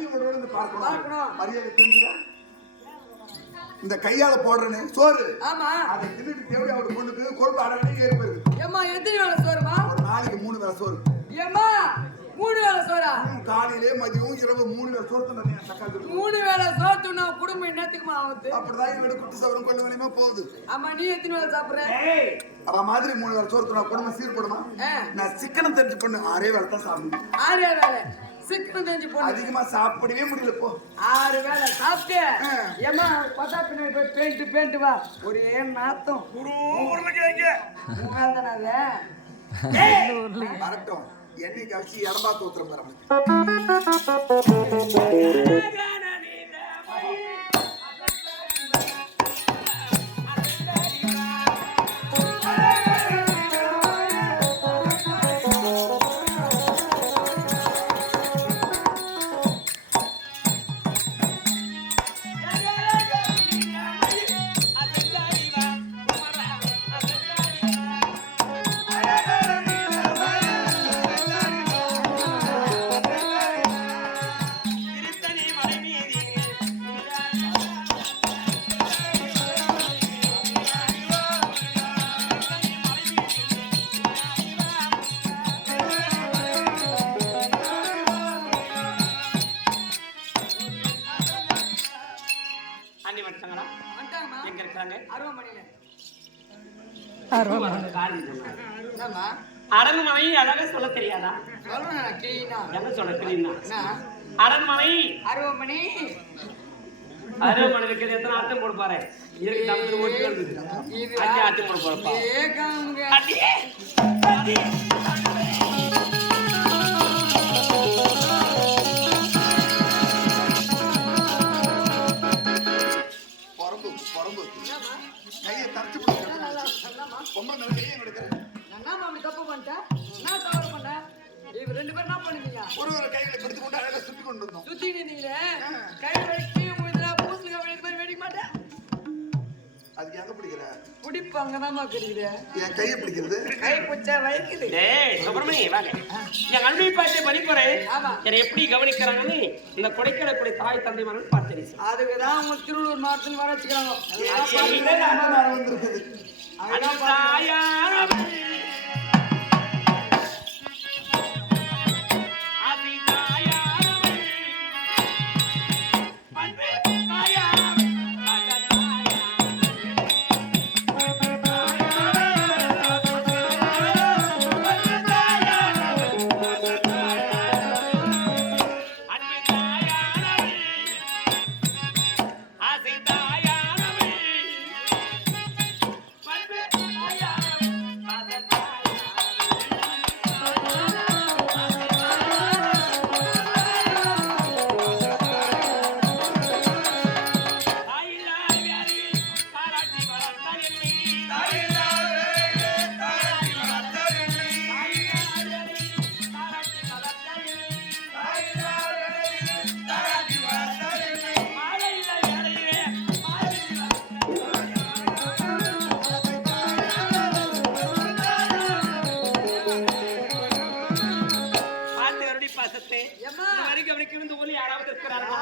தண்ணி விடுறது பார்க்கணும். மரியாதை தெரிஞ்சுதா? இந்த கையால போடுறேன்னு சோறு. ஆமா. அதை தின்னுட்டு தேவை அவரு பொண்ணுக்கு கொழுப்பு அடவே ஏறி போயிருக்கு. ஏம்மா எத்தனை வேளை சோறுமா? ஒரு நாளைக்கு 3 வேளை சோறு. ஏம்மா 3 வேளை சோறா? காலையிலே மதியம் இரவு 3 வேளை சோறு தண்ணி தக்காளி. 3 வேளை சோறு துண்ணா குடும்பம் என்னத்துக்குமா ஆகுது? அப்படிதான் இவங்க குட்டி சவரம் கொள்ள வேலையுமா போகுது. ஆமா நீ எத்தனை வேளை சாப்பிடுற? அவ மாதிரி 3 வேளை சோறு துண்ணா குடும்பம் சீர்படுமா? நான் சிக்கனம் தெரிஞ்சு பண்ணு 6 வேளை தான் சாப்பிடுவேன். 6 வேளை சிக்கனம் தெரிஞ்சு போடு. அதிகமா சாப்பிடவே முடியல போ. 6 வேளை சாப்பிட்டு ஏம்மா பத்தா பின்னாடி போய் பெயிண்ட் வா. ஒரே நாத்தம் ஊர்ல கேங்க அதனால வரட்டும். என்னைக்கு அடிச்சு இடம்பா தோத்துற பாரு. அரண்மனை அழகா சொல்ல தெரியாதா? என்ன சொல்ல தெரியுமா? அரண்மனை அருவமனை இருக்கிறது எத்தனை அர்த்தம் கொடுப்பாரு? இதுக்கு தமிழ் ஓட்டு அர்த்தம் கொடுப்பாருப்பா. கையை தடுத்து ரொம்ப நிறைய எடுக்கிறேன். தப்பு பண்ணிட்டேன். நான் தவறு பண்ணேன். இவங்க 2 பேரும் என்ன பண்ணுவீங்க? ஒரு கைகளை பிடித்து கொண்டு அழகா சுத்தி கொண்டு வந்தோம். சுத்தி நீங்களே கை வச்சு உங்களுக்கு பூசுக வெடிக்க மாட்டேன். அதுக்கு எங்க பிடிக்கிற? பிடிப்பு அங்கதாம்மா தெரியுது. என் கையை பிடிக்கிறது கை பிடிச்சா வலிக்குது. சுப்பிரமணி வாங்க. என் அன்பை பார்த்து பணிப்புறேன். என்னை எப்படி கவனிக்கிறாங்கன்னு இந்த கொடைக்கானல் தாய் தந்தை மகன் பார்த்தேன். அதுக்குதான் அவங்க திருவள்ளூர் மாவட்டத்தில் வர வச்சுக்கிறாங்க. வந்திருக்குது. கவனிக்க ஒலி யாராவது இருக்கிறார்களா?